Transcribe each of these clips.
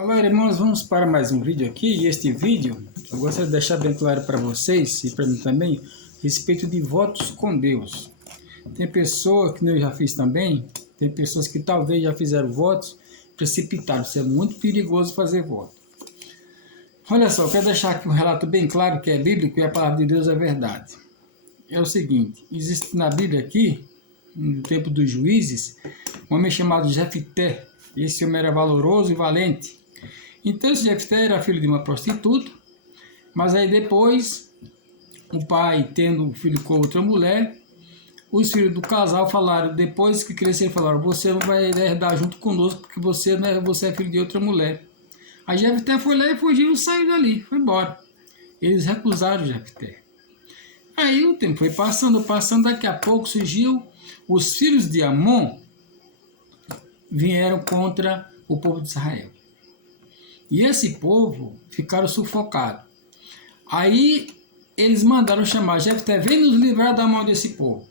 Olá, irmãos, vamos para mais um vídeo aqui. E este vídeo eu gostaria de deixar bem claro para vocês e para mim também a respeito de votos com Deus. Tem pessoas que eu já fiz também, tem pessoas que talvez já fizeram votos precipitados. Isso é muito perigoso fazer voto. Olha só, eu quero deixar aqui um relato bem claro que é bíblico e a palavra de Deus é verdade. É o seguinte: existe na Bíblia aqui, no tempo dos juízes, um homem chamado Jefté. Esse homem era valoroso e valente. Então esse Jefté era filho de uma prostituta, mas aí depois, o pai tendo um filho com outra mulher, os filhos do casal falaram, depois que cresceram, falaram: você não vai herdar junto conosco porque você é filho de outra mulher. A Jefté foi lá e fugiu e saiu dali, foi embora. Eles recusaram Jefté. Aí o tempo foi passando, daqui a pouco surgiu os filhos de Amon, vieram contra o povo de Israel. E esse povo ficaram sufocados. Aí eles mandaram chamar Jefté: vem nos livrar da mão desse povo.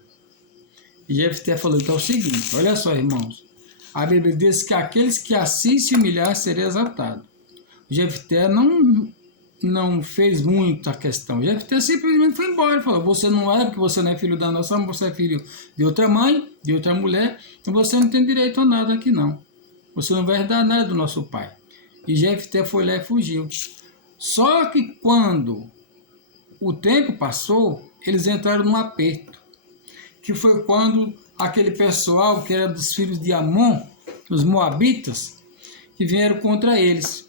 E Jefté falou: então é o seguinte, olha só, irmãos, a Bíblia diz que aqueles que assim se humilhar serão exaltados. Jefté não fez muita questão. Jefté simplesmente foi embora, falou: você não é, porque você não é filho da nossa mãe, você é filho de outra mãe, de outra mulher, então você não tem direito a nada aqui não. Você não vai herdar nada do nosso pai. E Jefté foi lá e fugiu. Só que quando o tempo passou, eles entraram num aperto, que foi quando aquele pessoal que era dos filhos de Amon, os moabitas, que vieram contra eles.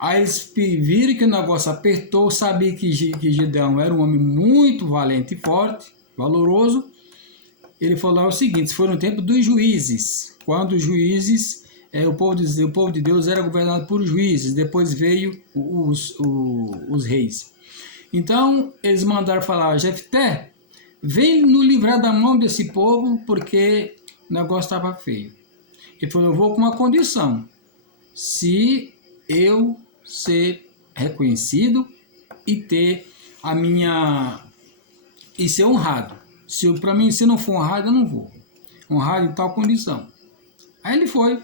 Aí eles viram que o negócio apertou, sabiam que Gideão era um homem muito valente e forte, valoroso. Ele falou o seguinte: foi no tempo dos juízes, quando os juízes, o povo de Deus era governado por juízes, depois veio os reis. Então eles mandaram falar: Jefté, vem nos livrar da mão desse povo, porque o negócio estava feio. Ele falou: eu vou com uma condição, se eu ser reconhecido e ter a minha e ser honrado. Para mim, se não for honrado, eu não vou. Honrado em tal condição. Aí ele foi.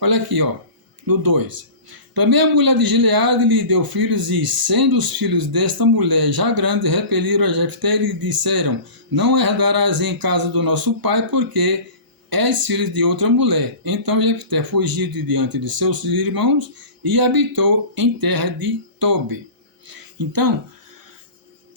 Olha aqui, ó, no 2. Também a mulher de Gileade lhe deu filhos, e sendo os filhos desta mulher já grandes, repeliram a Jefté e lhe disseram: não herdarás em casa do nosso pai, porque és filho de outra mulher. Então Jefté fugiu de diante de seus irmãos e habitou em terra de Tobi. Então,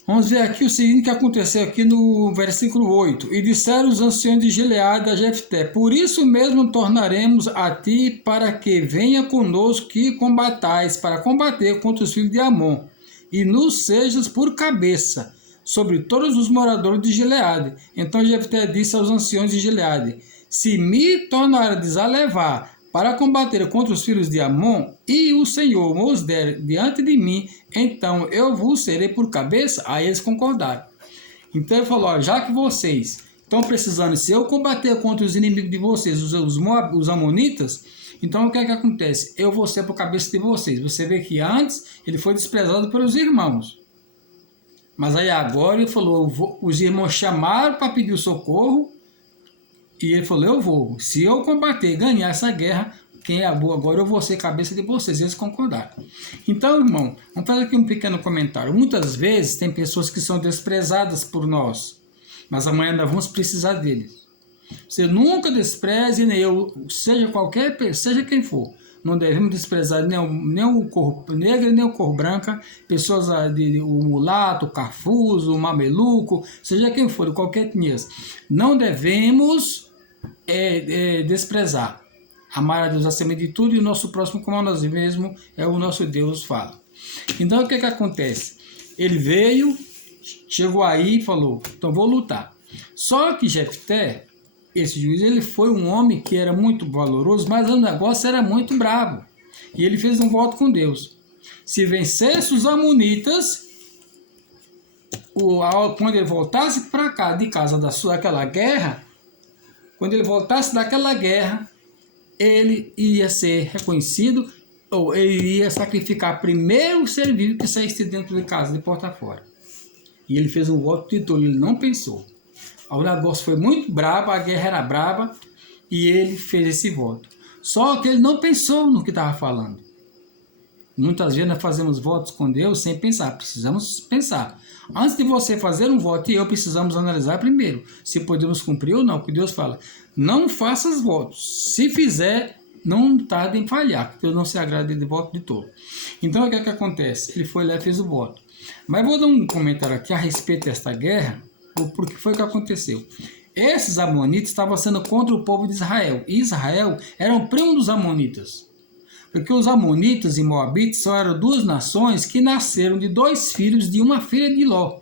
vamos ver aqui o seguinte que aconteceu aqui no versículo 8. E disseram os anciãos de Gileade a Jefté: por isso mesmo tornaremos a ti, para que venha conosco que combatais, para combater contra os filhos de Amon, e nos sejas por cabeça sobre todos os moradores de Gileade. Então Jefté disse aos anciãos de Gileade: se me tornardes a levar para combater contra os filhos de Amon, e o Senhor os der diante de mim, então eu vos serei por cabeça. Aí eles concordaram. Então ele falou: ó, já que vocês estão precisando, se eu combater contra os inimigos de vocês, os amonitas, então o que é que acontece? Eu vou ser por cabeça de vocês. Você vê que antes ele foi desprezado pelos irmãos. Mas aí agora ele falou: os irmãos chamaram para pedir o socorro, e ele falou: eu vou. Se eu combater e ganhar essa guerra, quem é a boa agora, eu vou ser cabeça de vocês. Eles concordaram. Então, irmão, vamos fazer aqui um pequeno comentário. Muitas vezes tem pessoas que são desprezadas por nós, mas amanhã nós vamos precisar deles. Você nunca despreze, nem eu, seja quem for. Não devemos desprezar nem o cor negra, nem o cor branca, pessoas, o mulato, o cafuso, o mameluco, seja quem for, qualquer etnia. Não devemos desprezar. Amar a Deus acima de tudo e o nosso próximo como a nós mesmos, é o nosso Deus fala. Então o que acontece? Ele veio, chegou aí e falou: então vou lutar. Só que Jefté, esse juiz, ele foi um homem que era muito valoroso, mas o negócio era muito bravo. E ele fez um voto com Deus: se vencesse os amonitas, quando ele voltasse para cá, de casa daquela guerra, quando ele voltasse daquela guerra, ele ia ser reconhecido, ou ele ia sacrificar primeiro o ser vivo que saísse dentro de casa, de porta fora. E ele fez um voto de tolo, ele não pensou. O negócio foi muito brabo, a guerra era braba, e ele fez esse voto. Só que ele não pensou no que estava falando. Muitas vezes nós fazemos votos com Deus sem pensar. Precisamos pensar. Antes de você fazer um voto, precisamos analisar primeiro se podemos cumprir ou não. Porque Deus fala, não faças votos. Se fizer, não tarde em falhar, porque Deus não se agrada de voto de todo. Então, o que é que acontece? Ele foi lá e fez o voto. Mas vou dar um comentário aqui a respeito desta guerra, porque foi o que aconteceu. Esses amonitas estavam sendo contra o povo de Israel. E Israel era um primo dos amonitas. Porque os amonitas e moabitas só eram duas nações que nasceram de dois filhos de uma filha de Ló.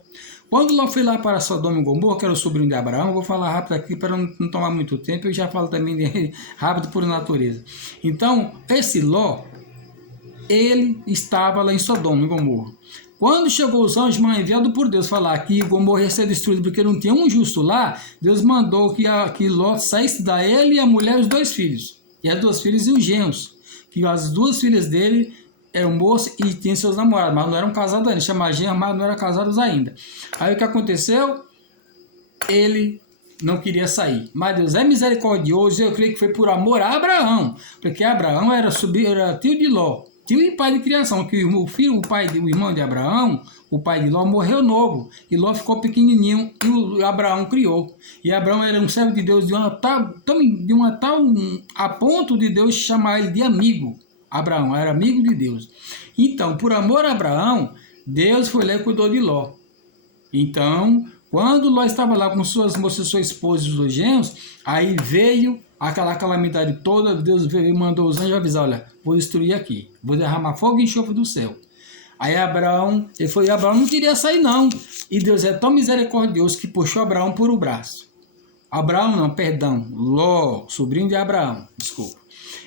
Quando Ló foi lá para Sodoma e Gomorra, que era o sobrinho de Abraão, vou falar rápido aqui para não tomar muito tempo, eu já falo também de rápido por natureza. Então, esse Ló, ele estava lá em Sodoma e Gomorra. Quando chegou os anjos enviados por Deus falar que Gomorra ia ser destruído porque não tinha um justo lá, Deus mandou que Ló saísse da ele e a mulher e os dois filhos. E as duas filhas e os genros. Que as duas filhas dele eram moças e tinham seus namorados, mas não eram casados ainda. Chamavam genro, mas não eram casados ainda. Aí o que aconteceu? Ele não queria sair. Mas Deus é misericordioso, eu creio que foi por amor a Abraão. Porque Abraão era tio de Ló. Tio e pai de criação, que o irmão de Abraão, o pai de Ló, morreu novo. E Ló ficou pequenininho e o Abraão criou. E Abraão era um servo de Deus a ponto de Deus chamar ele de amigo. Abraão era amigo de Deus. Então, por amor a Abraão, Deus foi lá e cuidou de Ló. Então, quando Ló estava lá com suas moças, sua esposa e os dois genros, aí veio aquela calamidade toda, Deus veio e mandou os anjos avisar, olha, vou destruir aqui, vou derramar fogo e enxofre do céu. Aí Abraão não queria sair não, e Deus é tão misericordioso que puxou Abraão por o braço. Ló, sobrinho de Abraão, desculpa.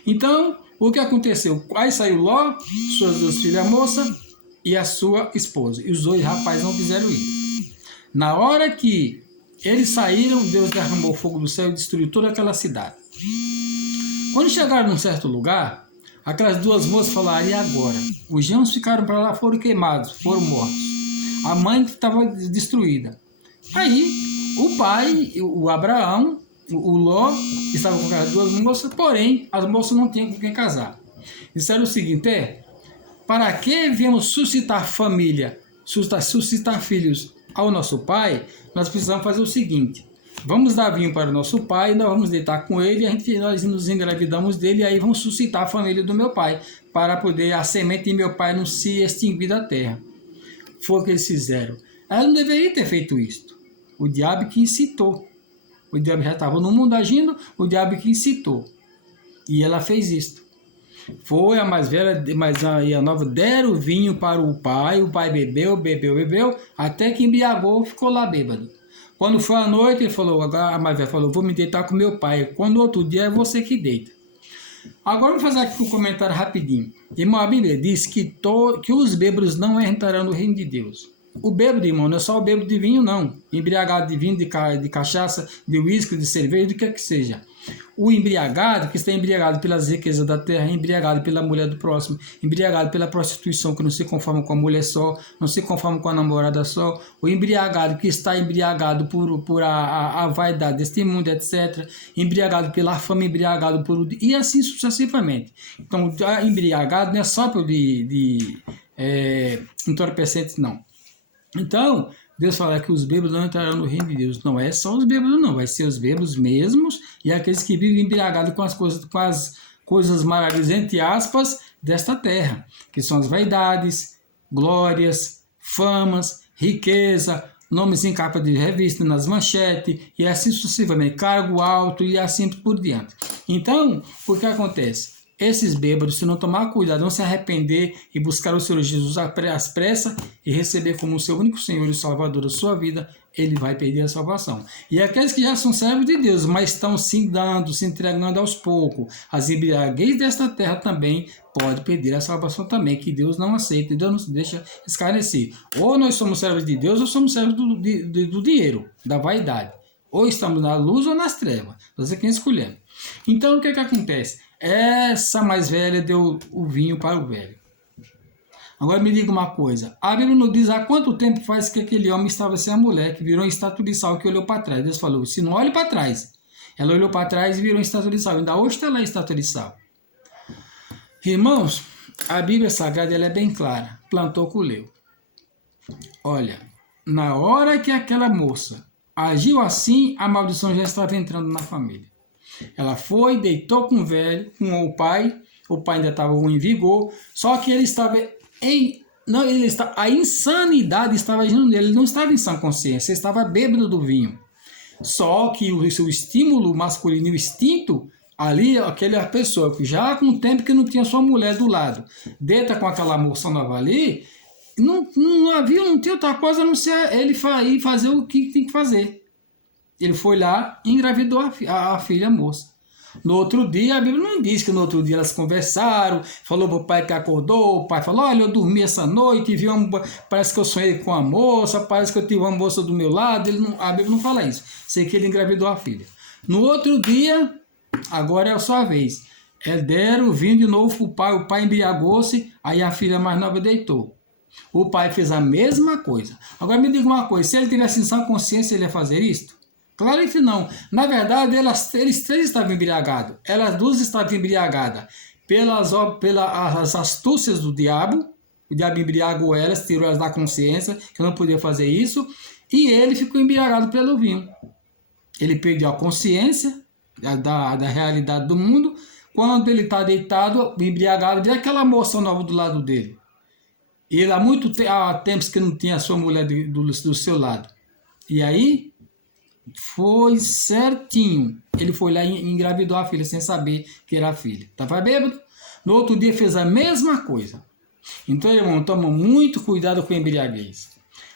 Então, o que aconteceu? Aí saiu Ló, suas duas filhas moças e a sua esposa, e os dois rapazes não quiseram ir. Na hora que eles saíram, Deus derramou fogo do céu e destruiu toda aquela cidade. Quando chegaram num certo lugar, aquelas duas moças falaram, e agora? Os genros ficaram para lá, foram queimados, foram mortos. A mãe estava destruída. Aí, o pai, o Abraão, o Ló, estavam com aquelas duas moças, porém, as moças não tinham com quem casar. Disseram o seguinte, para que viemos suscitar família, suscitar filhos ao nosso pai, nós precisamos fazer o seguinte, vamos dar vinho para o nosso pai, nós vamos deitar com ele, nós nos engravidamos dele, e aí vamos suscitar a família do meu pai, para poder a semente de meu pai não se extinguir da terra. Foi o que eles fizeram. Ela não deveria ter feito isso. O diabo que incitou. O diabo já estava no mundo agindo, o diabo que incitou. E ela fez isso. Foi a mais velha, mas a nova deram o vinho para o pai bebeu, até que embriagou, ficou lá bêbado. Quando foi à noite, ele falou, a mais velha falou, vou me deitar com meu pai. Quando outro dia é você que deita. Agora vou fazer aqui um comentário rapidinho. Irmão, a Bíblia diz que os bêbados não entrarão no reino de Deus. O bêbado, irmão, não é só o bêbado de vinho, não. Embriagado de vinho, de cachaça, de uísque, de cerveja, do que seja. O embriagado, que está embriagado pelas riquezas da terra, embriagado pela mulher do próximo, embriagado pela prostituição, que não se conforma com a mulher só, não se conforma com a namorada só, o embriagado que está embriagado por a vaidade deste mundo, etc., embriagado pela fama, embriagado por... e assim sucessivamente. Então, embriagado não é só por entorpecentes, não. Então, Deus fala que os bêbados não entrarão no reino de Deus. Não é só os bêbados, não. Vai ser os bêbados mesmos e aqueles que vivem embriagados com as coisas maravilhosas, entre aspas, desta terra. Que são as vaidades, glórias, famas, riqueza, nomes em capa de revista, nas manchetes, e assim sucessivamente. Cargo alto e assim por diante. Então, o que acontece? Esses bêbados, se não tomar cuidado, não se arrepender e buscar o Senhor Jesus às pressas e receber como o seu único Senhor e Salvador da sua vida, ele vai perder a salvação. E aqueles que já são servos de Deus, mas estão se entregando aos poucos, as embriaguez desta terra também pode perder a salvação também, que Deus não aceita, Deus não deixa escarnecer. Ou nós somos servos de Deus, ou somos servos do dinheiro, da vaidade. Ou estamos na luz ou nas trevas. Nós é quem escolhemos. Então, o que acontece? Essa mais velha deu o vinho para o velho. Agora me diga uma coisa. A Bíblia não diz há quanto tempo faz que aquele homem estava sem a mulher, que virou em estátua de sal, que olhou para trás. Deus falou, se não olhe para trás. Ela olhou para trás e virou em estátua de sal. Ainda hoje está lá em estátua de sal. Irmãos, a Bíblia Sagrada ela é bem clara. Plantou, colheu. Olha, na hora que aquela moça agiu assim, a maldição já estava entrando na família. Ela foi, deitou com o velho, com o pai ainda estava em vigor, só que ele estava em... Não, a insanidade estava agindo nele, ele não estava em sã consciência, ele estava bêbado do vinho. Só que o seu estímulo masculino, o instinto, ali, aquela pessoa que já com o tempo que não tinha sua mulher do lado, deita com aquela moça nova ali, não tinha outra coisa a não ser ele fazer o que tem que fazer. Ele foi lá e engravidou a filha moça. No outro dia, a Bíblia não diz que no outro dia elas conversaram, falou pro pai que acordou, o pai falou, olha, eu dormi essa noite, parece que eu sonhei com a moça, parece que eu tive uma moça do meu lado, a Bíblia não fala isso. Sei que ele engravidou a filha. No outro dia, agora é a sua vez. Deram o vinho de novo pro pai, o pai embriagou-se, aí a filha mais nova deitou. O pai fez a mesma coisa. Agora me diga uma coisa, se ele tivesse em sã consciência, ele ia fazer isto? Claro que não. Na verdade, eles três estavam embriagados. Elas duas estavam embriagadas pelas astúcias do diabo. O diabo embriagou elas, tirou elas da consciência, que não podia fazer isso. E ele ficou embriagado pelo vinho. Ele perdeu a consciência da realidade do mundo. Quando ele está deitado, embriagado, vê aquela moça nova do lado dele. Ele há tempos que não tinha a sua mulher do seu lado. E aí... foi certinho. Ele foi lá e engravidou a filha sem saber que era a filha. Estava bêbado. No outro dia fez a mesma coisa. Então, irmão, toma muito cuidado com a embriaguez.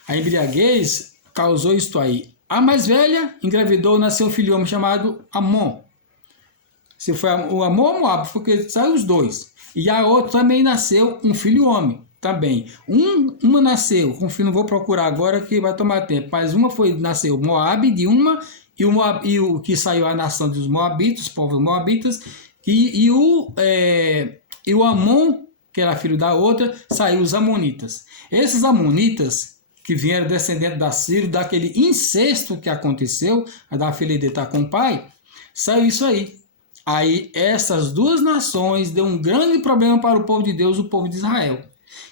A embriaguez causou isto aí. A mais velha engravidou, nasceu um filho homem chamado Amon. Se foi o Amon ou Moab, porque saiu os dois. E a outra também nasceu um filho homem. Também. Uma nasceu, com filho, não vou procurar agora que vai tomar tempo, mas nasceu Moab de uma, e o que saiu a nação dos Moabitas, os povos Moabitas, e o Amon, que era filho da outra, saiu os Amonitas. Esses Amonitas, que vieram descendentes da Síria, daquele incesto que aconteceu, da filha de estar com o pai, saiu isso aí. Aí essas duas nações deu um grande problema para o povo de Deus, o povo de Israel.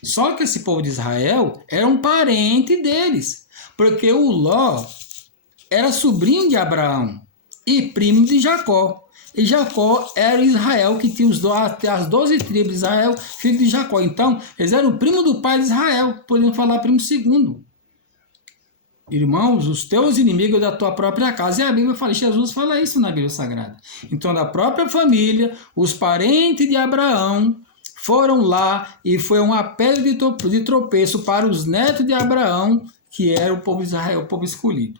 Só que esse povo de Israel era um parente deles, porque o Ló era sobrinho de Abraão e primo de Jacó. E Jacó era Israel, que tinha as 12 tribos de Israel, filho de Jacó. Então, eles eram o primo do pai de Israel, podemos falar primo segundo. Irmãos, os teus inimigos da tua própria casa. E a Bíblia fala, Jesus fala isso na Bíblia Sagrada. Então, da própria família, os parentes de Abraão foram lá e foi uma pedra de tropeço para os netos de Abraão, que era o povo de Israel, o povo escolhido.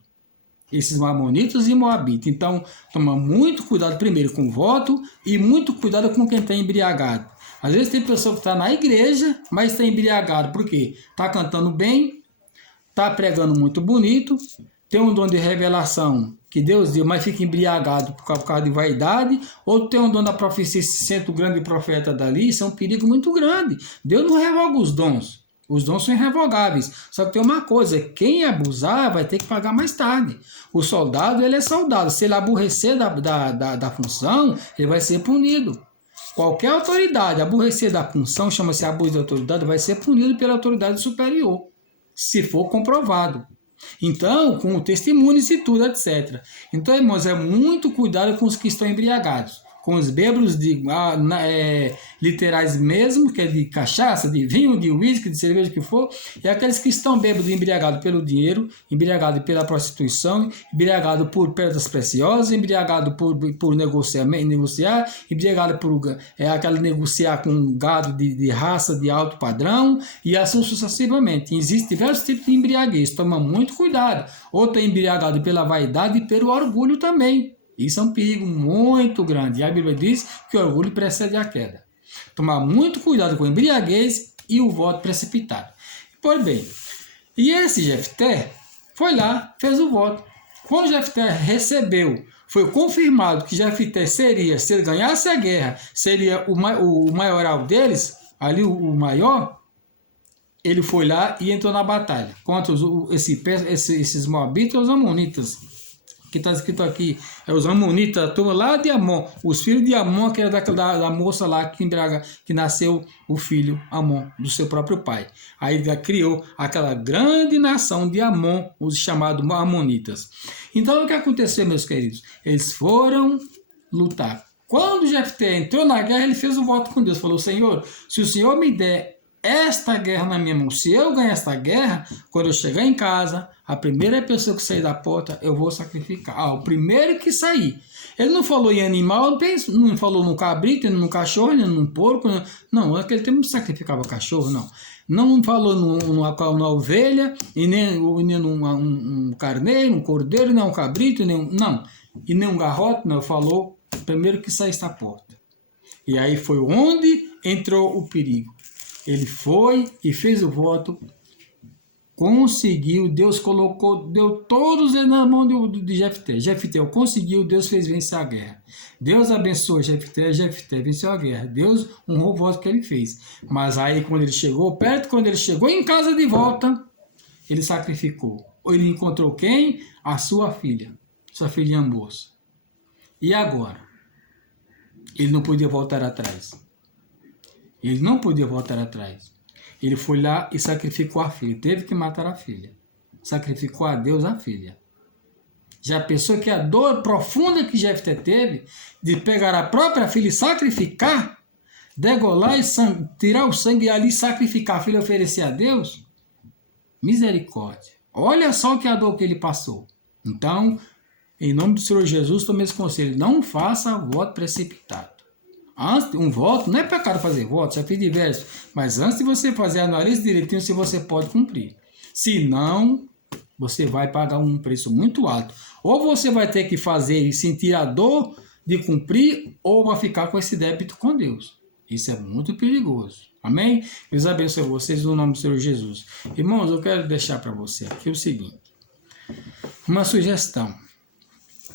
Esses Amonitas e Moabitas. Então, toma muito cuidado primeiro com o voto e muito cuidado com quem está embriagado. Às vezes tem pessoa que está na igreja, mas está embriagado. Por quê? Está cantando bem, está pregando muito bonito, tem um dom de revelação que Deus deu, mas fica embriagado por causa de vaidade, ou tem um dom da profecia e se sente o grande profeta dali. Isso é um perigo muito grande. Deus não revoga os dons. Os dons são irrevogáveis. Só que tem uma coisa, quem abusar vai ter que pagar mais tarde. O soldado, ele é soldado. Se ele aborrecer da função, ele vai ser punido. Qualquer autoridade aborrecer da função, chama-se abuso de autoridade, vai ser punido pela autoridade superior, se for comprovado. Então, com o testemunho e tudo, etc. Então, irmãos, é muito cuidado com os que estão embriagados. Com os bêbados literais mesmo, que é de cachaça, de vinho, de uísque, de cerveja, o que for, e aqueles que estão bêbados, embriagados pelo dinheiro, embriagados pela prostituição, embriagados por pedras preciosas, embriagados por negociar, embriagados por negociar com gado de raça de alto padrão, e assim sucessivamente. Existem diversos tipos de embriaguez, toma muito cuidado. Outro é embriagado pela vaidade e pelo orgulho também. Isso é um perigo muito grande. E a Bíblia diz que o orgulho precede a queda. Tomar muito cuidado com a embriaguez e o voto precipitado. Pois bem, e esse Jefté foi lá, fez o voto. Quando Jefté recebeu, foi confirmado que Jefté seria, se ele ganhasse a guerra, seria o maioral deles, ali o maior, ele foi lá e entrou na batalha contra esses Moabitas e os Amonitas. que está escrito aqui, os amonitas, a turma lá de Amon, os filhos de Amon, que era da moça lá que nasceu o filho Amon, do seu próprio pai. Aí ele criou aquela grande nação de Amon, os chamados amonitas. Então o que aconteceu, meus queridos? Eles foram lutar. Quando Jefté entrou na guerra, ele fez um voto com Deus, falou: Senhor, se o Senhor me der esta guerra na minha mão, se eu ganhar esta guerra, quando eu chegar em casa, a primeira pessoa que sair da porta, eu vou sacrificar. O primeiro que sair. Ele não falou em animal, não falou num cabrito, nem num cachorro, nem num porco. Não, naquele tempo não sacrificava cachorro, não. Não falou numa ovelha, e nem num carneiro, um cordeiro, nem um cabrito, não. E nem um garrote, não. Falou primeiro que saísse da porta. E aí foi onde entrou o perigo. Ele foi e fez o voto, conseguiu, Deus deu todos eles na mão de Jefté. Jefté conseguiu, Deus fez vencer a guerra. Deus abençoou Jefté, Jefté venceu a guerra. Deus honrou o voto que ele fez. Mas aí quando ele chegou em casa de volta, ele sacrificou. Ele encontrou quem? A sua filhinha moça. E agora? Ele não podia voltar atrás. Ele foi lá e sacrificou a filha. Teve que matar a filha. Sacrificou a Deus a filha. Já pensou que a dor profunda que Jefté teve de pegar a própria filha e sacrificar, degolar e tirar o sangue e ali sacrificar a filha e oferecer a Deus? Misericórdia. Olha só que a dor que ele passou. Então, em nome do Senhor Jesus, tome esse conselho. Não faça voto precipitado. Um voto, não é pecado fazer voto, já fiz diversos, mas antes de você fazer, analise direitinho se você pode cumprir. Se não, você vai pagar um preço muito alto. Ou você vai ter que fazer e sentir a dor de cumprir, ou vai ficar com esse débito com Deus. Isso é muito perigoso. Amém? Deus abençoe vocês no nome do Senhor Jesus. Irmãos, eu quero deixar para você aqui o seguinte. Uma sugestão.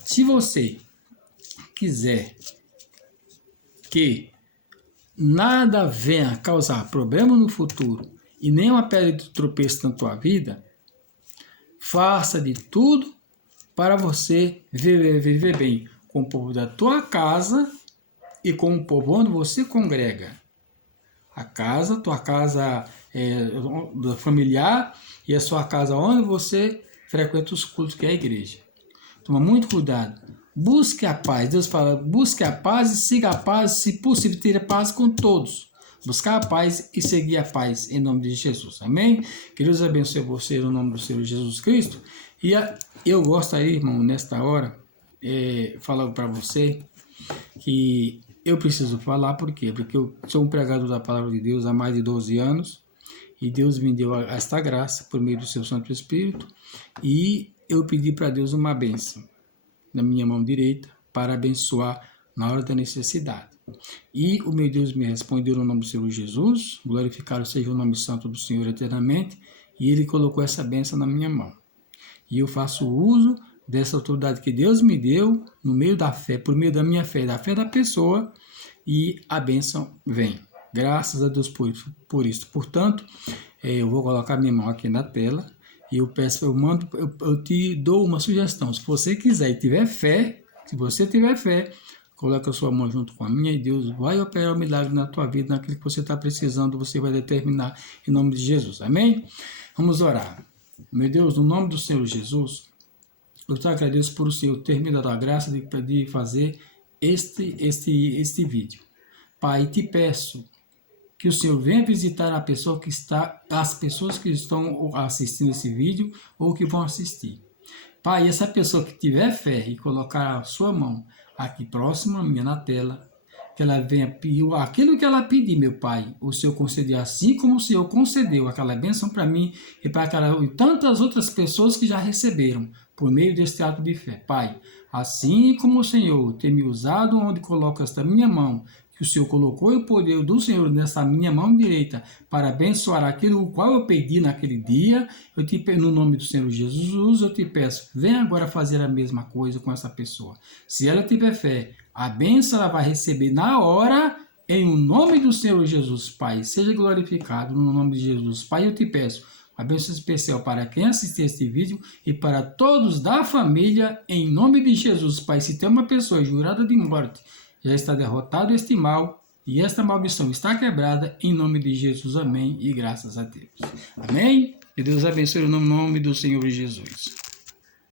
Se você quiser que nada venha causar problema no futuro e nem uma pedra de tropeço na tua vida, faça de tudo para você viver bem com o povo da tua casa e com o povo onde você congrega. Tua casa familiar e a sua casa onde você frequenta os cultos, que é a igreja. Toma muito cuidado. Busque a paz. Deus fala, busque a paz e siga a paz, se possível, ter paz com todos. Buscar a paz e seguir a paz em nome de Jesus. Amém? Que Deus abençoe você no nome do Senhor Jesus Cristo. E eu gostaria, irmão, nesta hora, falar para você que eu preciso falar, por quê? Porque eu sou um pregador da palavra de Deus há mais de 12 anos e Deus me deu esta graça por meio do seu Santo Espírito e eu pedi para Deus uma bênção na minha mão direita para abençoar na hora da necessidade. E o meu Deus me respondeu no nome do Senhor Jesus, glorificado seja o nome santo do Senhor eternamente, e Ele colocou essa bênção na minha mão. E eu faço uso dessa autoridade que Deus me deu no meio da fé, por meio da minha fé, da fé da pessoa, e a bênção vem. Graças a Deus por isso. Portanto, eu vou colocar minha mão aqui na tela, e eu te dou uma sugestão. Se você quiser e tiver fé, se você tiver fé, coloque a sua mão junto com a minha e Deus vai operar o milagre na tua vida, naquilo que você está precisando, você vai determinar em nome de Jesus. Amém? Vamos orar. Meu Deus, no nome do Senhor Jesus, eu te agradeço por o Senhor ter me dado a graça de fazer este vídeo. Pai, te peço que o Senhor venha visitar as pessoas que estão assistindo esse vídeo ou que vão assistir. Pai, essa pessoa que tiver fé e colocar a sua mão aqui próxima a minha na tela, que ela venha pedir aquilo que ela pedir, meu Pai, o Senhor conceder assim como o Senhor concedeu aquela bênção para mim e para tantas outras pessoas que já receberam por meio deste ato de fé. Pai, assim como o Senhor tem me usado onde coloca esta minha mão, que o Senhor colocou o poder do Senhor nessa minha mão direita para abençoar aquilo o qual eu pedi naquele dia, no nome do Senhor Jesus, eu te peço, venha agora fazer a mesma coisa com essa pessoa. Se ela tiver fé, a bênção ela vai receber na hora, em nome do Senhor Jesus. Pai, seja glorificado no nome de Jesus. Pai, eu te peço, Uma bênção especial para quem assistir este vídeo e para todos da família, em nome de Jesus. Pai, se tem uma pessoa jurada de morte, já está derrotado este mal e esta maldição está quebrada, em nome de Jesus. Amém e graças a Deus. Amém? Que Deus abençoe no nome do Senhor Jesus.